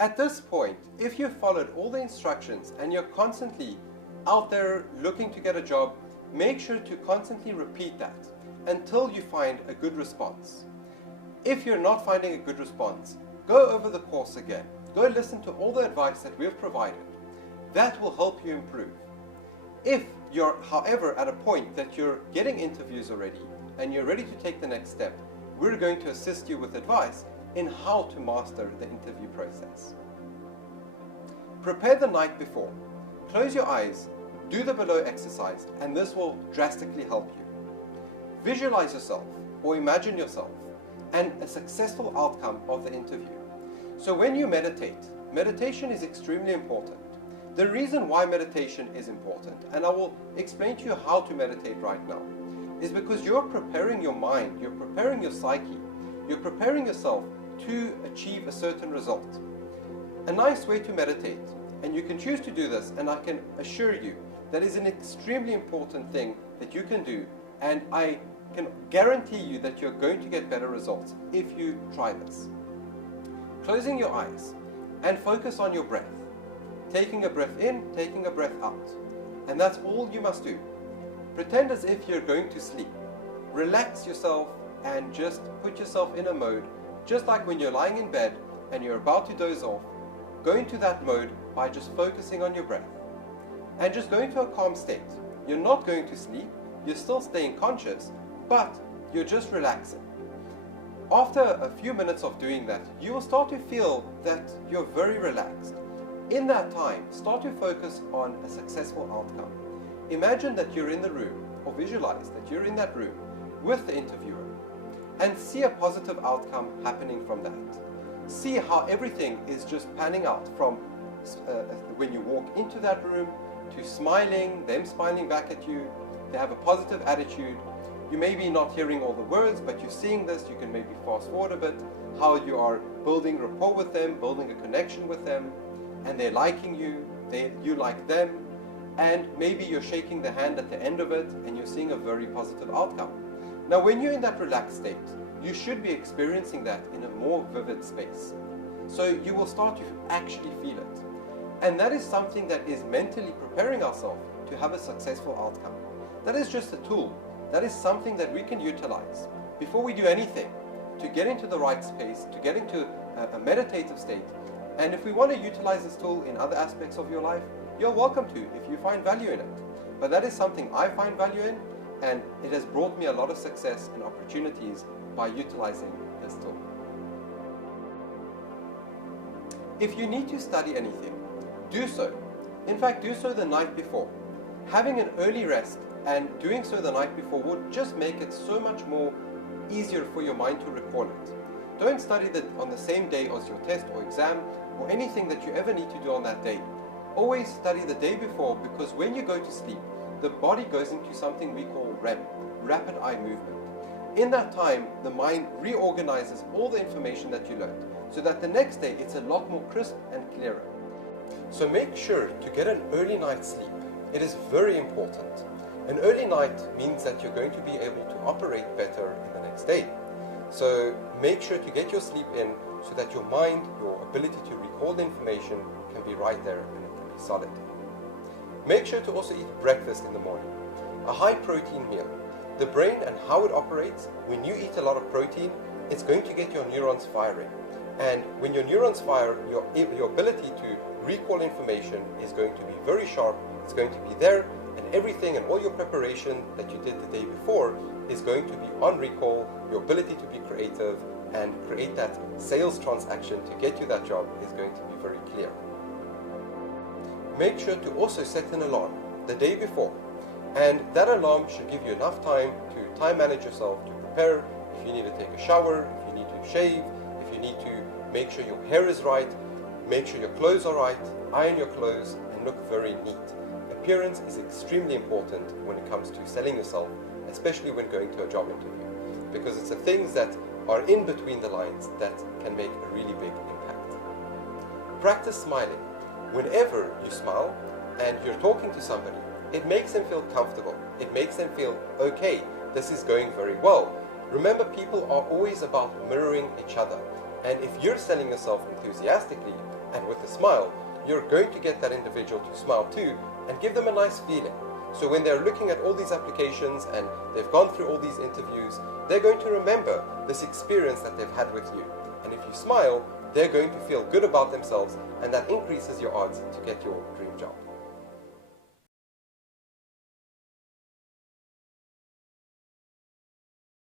At this point, if you've followed all the instructions and you're constantly out there looking to get a job, make sure to constantly repeat that until you find a good response. If you're not finding a good response, go over the course again. Go listen to all the advice that we've provided. That will help you improve. If you're, however, at a point that you're getting interviews already and you're ready to take the next step, we're going to assist you with advice in how to master the interview process. Prepare the night before. Close your eyes, do the below exercise, and this will drastically help you. Visualize yourself or imagine yourself and a successful outcome of the interview. So when you meditate, meditation is extremely important. The reason why meditation is important, and I will explain to you how to meditate right now, is because you're preparing your mind, you're preparing your psyche, you're preparing yourself to achieve a certain result. A nice way to meditate, and you can choose to do this, and I can assure you that is an extremely important thing that you can do, and I can guarantee you that you're going to get better results if you try this. Closing your eyes and focus on your breath. Taking a breath in, taking a breath out. And that's all you must do. Pretend as if you're going to sleep. Relax yourself and just put yourself in a mode, just like when you're lying in bed and you're about to doze off. Go into that mode by just focusing on your breath. And just go into a calm state. You're not going to sleep, you're still staying conscious, but you're just relaxing. After a few minutes of doing that, you will start to feel that you're very relaxed. In that time, start to focus on a successful outcome. Imagine that you're in the room, or visualize that you're in that room with the interviewer, and see a positive outcome happening from that. See how everything is just panning out from when you walk into that room to smiling, them smiling back at you, they have a positive attitude. You may be not hearing all the words, but you're seeing this, you can maybe fast forward a bit, how you are building rapport with them, building a connection with them, and they're liking you, you like them, and maybe you're shaking the hand at the end of it, and you're seeing a very positive outcome. Now, when you're in that relaxed state, you should be experiencing that in a more vivid space. So you will start to actually feel it. And that is something that is mentally preparing ourselves to have a successful outcome. That is just a tool. That is something that we can utilize before we do anything to get into the right space, to get into a meditative state. And if we want to utilize this tool in other aspects of your life, you're welcome to if you find value in it. But that is something I find value in, and it has brought me a lot of success and opportunities by utilizing this tool. If you need to study anything, do so. In fact, do so the night before. Having an early rest and doing so the night before would just make it so much more easier for your mind to recall it. Don't study that on the same day as your test or exam or anything that you ever need to do on that day. Always study the day before, because when you go to sleep, the body goes into something we call REM, rapid eye movement. In that time, the mind reorganizes all the information that you learned, so that the next day it's a lot more crisp and clearer. So make sure to get an early night's sleep. It is very important. An early night means that you're going to be able to operate better in the next day. So make sure to get your sleep in so that your mind, your ability to recall the information can be right there and it can be solid. Make sure to also eat breakfast in the morning. A high protein meal. The brain and how it operates, when you eat a lot of protein, it's going to get your neurons firing. And when your neurons fire, your ability to recall information is going to be very sharp, it's going to be there, and everything and all your preparation that you did the day before is going to be on recall. Your ability to be creative and create that sales transaction to get you that job is going to be very clear. Make sure to also set an alarm the day before, and that alarm should give you enough time to time manage yourself, to prepare if you need to take a shower, if you need to shave, if you need to make sure your hair is right, make sure your clothes are right, iron your clothes, and look very neat. Appearance is extremely important when it comes to selling yourself, especially when going to a job interview, because it's the things that are in between the lines that can make a really big impact. Practice smiling. Whenever you smile and you're talking to somebody, it makes them feel comfortable. It makes them feel, okay, this is going very well. Remember, people are always about mirroring each other. And if you're selling yourself enthusiastically, And with a smile, you're going to get that individual to smile too and give them a nice feeling. So when they're looking at all these applications and they've gone through all these interviews, they're going to remember this experience that they've had with you. And if you smile, they're going to feel good about themselves, and that increases your odds to get your dream job.